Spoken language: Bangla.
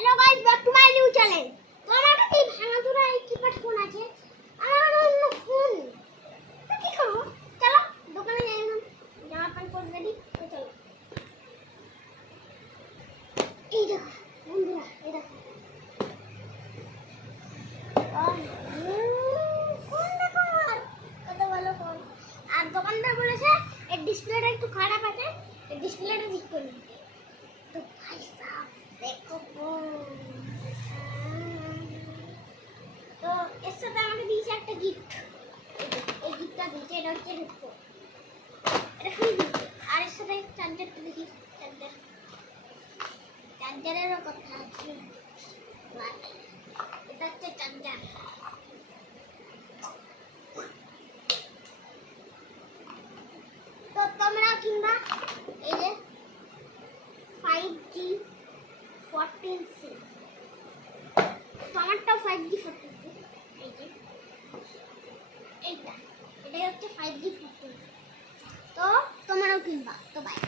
Hello guys, back to my new channel. তো আমার কাছে এই ভাঙাচোরা এই কিপ্যাড ফোন আছে, আমার অন্য ফোন। তো কি করবো, চলো দোকানে যাই। না জামা প্যান্ট পরে রেডি, তো চলো। এই দেখো বন্ধুরা, এই দেখো ফোন দেখো, আর কত ভালো ফোন। আর দোকানদার বলেছে এর ডিসপ্লেটা একটু খারাপ আছে, এর ডিসপ্লেটা ঠিক করে দিতে। তো ভাই সাহেব দেখো ফোন। তো এর সাথে আমাকে দিয়েছে একটা গিফট। এই গিফটটা দিয়েছে, এটা হচ্ছে হেডফোন, এটা ফ্রি দিয়েছে। আর এর সাথে চার্জারটা দেখি, চার্জারেরও কথা আছে। এটা হচ্ছে চার্জার। তো তোমরা কিংবা এই যে 5G 14C, তোমারটাও 5G 14C, এই যে এটাই হচ্ছে 5G 14C। তো তোমরাও কিনবা। তো বাই।